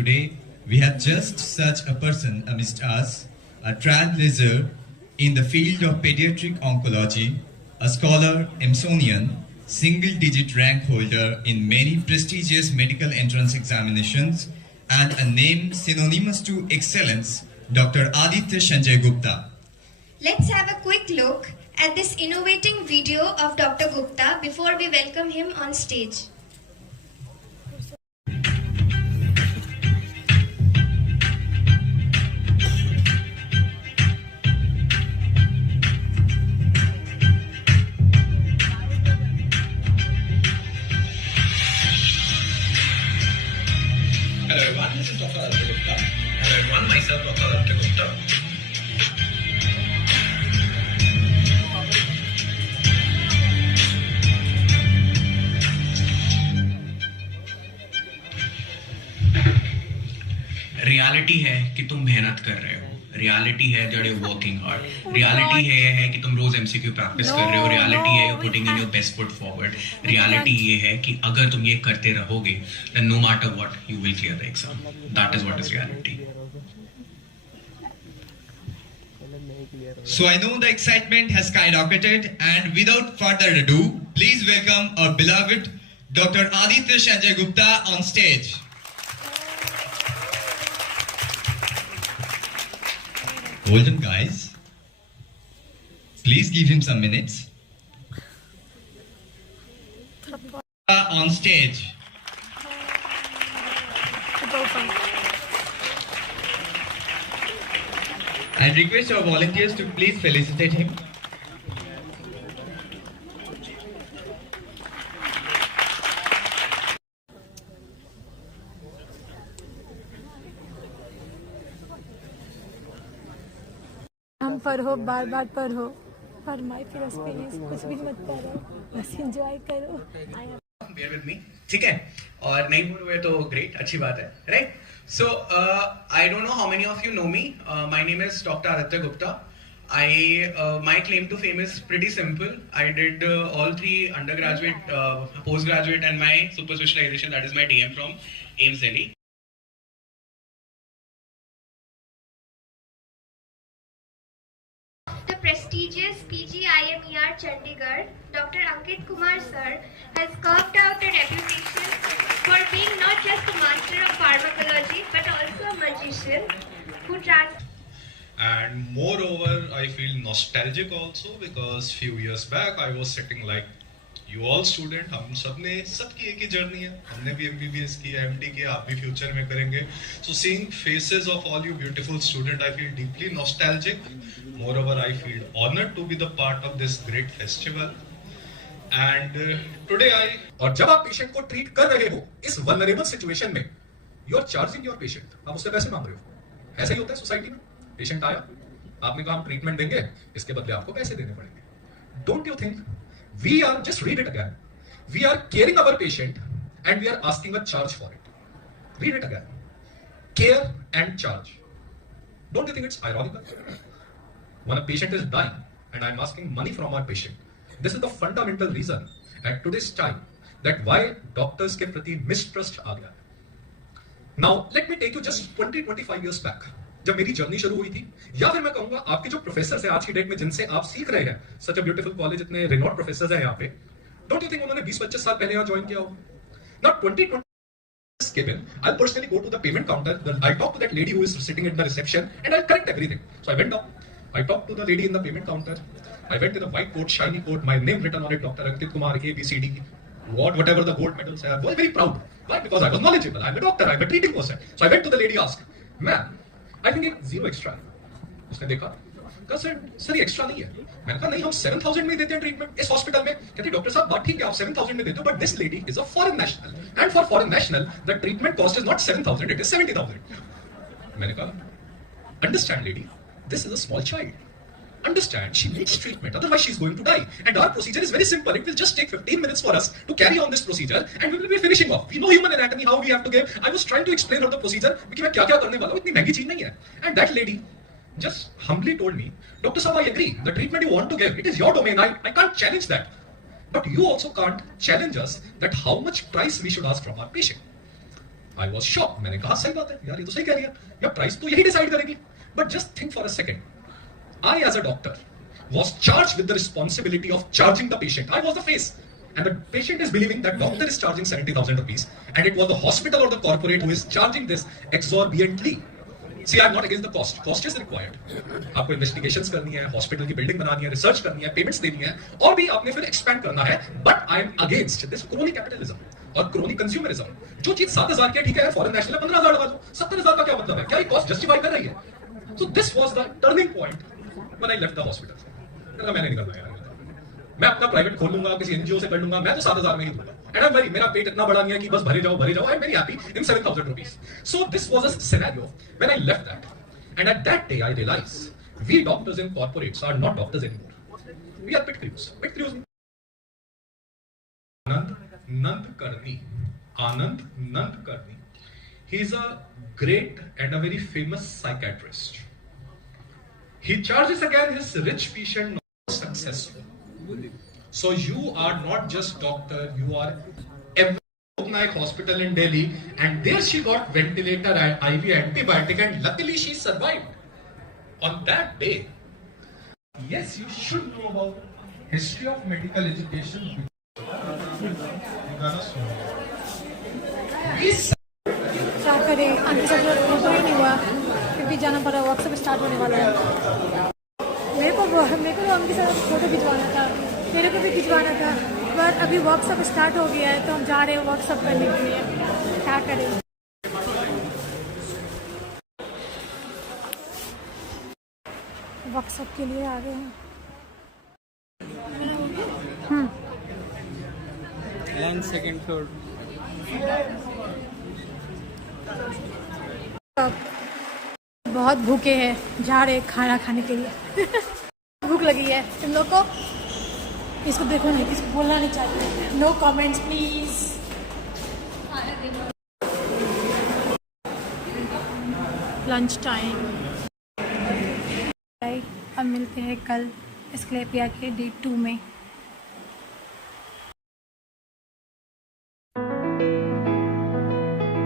today we have just such a person amidst us, a trailblazer in the field of pediatric oncology, a scholar, Emsonian, single-digit rank holder in many prestigious medical entrance examinations, and a name synonymous to excellence, Dr. Aditya Sanjay Gupta. Let's have a quick look at this innovating video of Dr. Gupta before we welcome him on stage. Hello everyone, this is Dr. Aditya Gupta. Hello everyone, myself Dr. Aditya Gupta. Reality है कि तुम मेहनत कर रहे हो, reality है that you working hard, reality है कि तुम रोज एमसीक्यू प्रैक्टिस कर रहे हो, रियलिटी है you putting in your best foot forward, reality ये है कि अगर तुम ये करते रहोगे then no matter what you will clear the exam. That is what is reality. So I know the excitement has skyrocketed, and without further ado, please welcome our beloved Dr. Aditya Sanjay Gupta on stage. Hold on, guys. Please give him some minutes. On stage. I request our volunteers to please felicitate him. हम पढ़ो, बार बार पढ़ो, फरमाए फिर experience कुछ भी मत करो, बस एंजॉय करो. Bear with me, ठीक है. और नहीं बोल रहे तो ग्रेट, अच्छी बात है, right. So I don't know how many of you know me. My name is Dr. Aditya Gupta. My claim to fame is pretty simple. I did all three undergraduate, postgraduate, and my super specialization. That is my DM from AIIMS Delhi. The prestigious PGIMER Chandigarh, Dr. Ankit Kumar sir, has carved out a reputation for being not just a master of pharmacology but also a magician who And moreover, I feel nostalgic also because few years back I was sitting like you all student. हम सबने सबकी एक ही journey है. हमने भी MBBS की, MD की, आप भी फ्यूचर में करेंगे. So seeing faces of all you beautiful student, I feel deeply nostalgic. Moreover, I feel honored to be the part of this great festival. And today I और जब आप पेशेंट को ट्रीट कर रहे हो इस वल्नरेबल सिचुएशन में, you are charging your patient. आप उससे पैसे मांग रहे हो. ऐसा ही होता है सोसाइटी में. पेशेंट आया, आपने कहा हम ट्रीटमेंट देंगे, इसके बदले आपको पैसे देने पड़ेंगे. Don't you think we are, just read it again, we are caring our patient and we are asking a charge for it. Read it again. Care and charge. Don't you think it's ironical? When a patient is dying and I'm asking money from our patient, this is the fundamental reason at today's time that why doctors के प्रति mistrust आ गया. Now let me take you just 20-25 years back. जब मेरी journey शुरू हुई थी, या फिर मैं कहूंगा आपके जो प्रोफेसर हैं आज की डेट में जिनसे आप सीख रहे हैं, सच अ ब्यूटीफुल कॉलेज, इतने रिनोड प्रोफेसर्स हैं यहाँ पे, डोंट यू थिंक उन्होंने 20-25 साल पहले यहाँ ज्वाइन किया हो? Now 2020 given, I'll personally go to the payment counter. I'll talk to that lady who is sitting in the reception and I'll correct everything. So I went down. I talked to the lady in the payment counter. I went in a white coat, shiny coat, my name written on it, Dr. Ankit Kumar, ABCD, whatever the gold medals are. I was very proud. Why? Because I was knowledgeable. I'm a doctor. I'm a treating person. So I went to the lady, asked, "Ma'am, I think it's zero extra." उसने देखा, कहा sir ये extra नहीं है. मैंने कहा नहीं, हम 7,000 में देते हैं ट्रीटमेंट इस हॉस्पिटल में. कहती डॉक्टर साहब बात ठीक है, आप 7,000 में देते हो, but this lady is a foreign national and for foreign national the treatment cost is not 7,000, it is 70,000. मैंने कहा understand lady, this is a small child. Understand, she needs treatment, otherwise she's going to die. And our procedure is very simple. It will just take 15 minutes for us to carry on this procedure and we will be finishing off. We know human anatomy, how we have to give. I was trying to explain her the procedure because मैं क्या-क्या करने वाला हूँ, इतनी महंगी चीज नहीं है. And that lady just humbly told me, Dr. Saab, I agree. The treatment you want to give, it is your domain. I can't challenge that. But you also can't challenge us that how much price we should ask from our patient. I was shock, मैंने कहा सही बात है यार, ये तो सही कह रही है यार, प्राइस तो यही डिसाइड करेगी. But just think for a second, I as a doctor was charged with the responsibility of charging the patient. I was the face. And the patient is believing that doctor is charging 70,000 rupees and it was the hospital or the corporate who is charging this exorbitantly. See, I am not against the cost. Cost is required. आपको investigations करनी है, hospital की building बनानी है, research करनी है, payments देनी है, और भी आपने फिर expand करना है. But I am against this crony capitalism और crony consumerism. जो चीज 7,000 की है, ठीक है, foreign national है, 15,000 लगा दो. 70,000 का क्या मतलब है? क्या ये cost justify कर रही है? So this was the turning point when I left the hospital. मैंने निकलना यार, मैं अपना प्राइवेट खोल लूंगा, किसी एनजीओ से कर लूंगा, मैं तो 7,000 में ही दूंगा. एंड आई मेरा पेट इतना बड़ा नहीं है कि बस भरे जाओ. I am very happy in 7,000 rupees. So this was a scenario when I left that. And at that day I realise we doctors in corporates are not doctors anymore. We are pit crews. Anand Nadkarni, he is a great and a very famous psychiatrist. He charges again his rich patient not successful. So you are not just doctor, you are every Naik hospital in Delhi, and there she got ventilator and IV antibiotic, and luckily she survived on that day. Yes, you should know about history of medical education. क्या करें, आगे सब photo ही नहीं हुआ, फिर भी जाना पड़ा. व्हाट्सएप स्टार्ट होने वाला है. मेरे को उनके साथ फोटो खिंचवाना था, मेरे को भी खिंचवाना था, पर अभी व्हाट्सएप स्टार्ट हो गया है तो हम जा रहे हैं व्हाट्सएप करने के लिए. क्या करें. व्हाट्सएप के लिए आ गए हैं. Second floor. बहुत भूखे हैं, जा रहे खाना खाने के लिए. भूख लगी है तुम लोग को. इसको देखो नहीं, किसको बोलना नहीं चाहिए. No comments please. Lunch time. अब मिलते हैं कल एस्क्लेपिया के डे 2 में.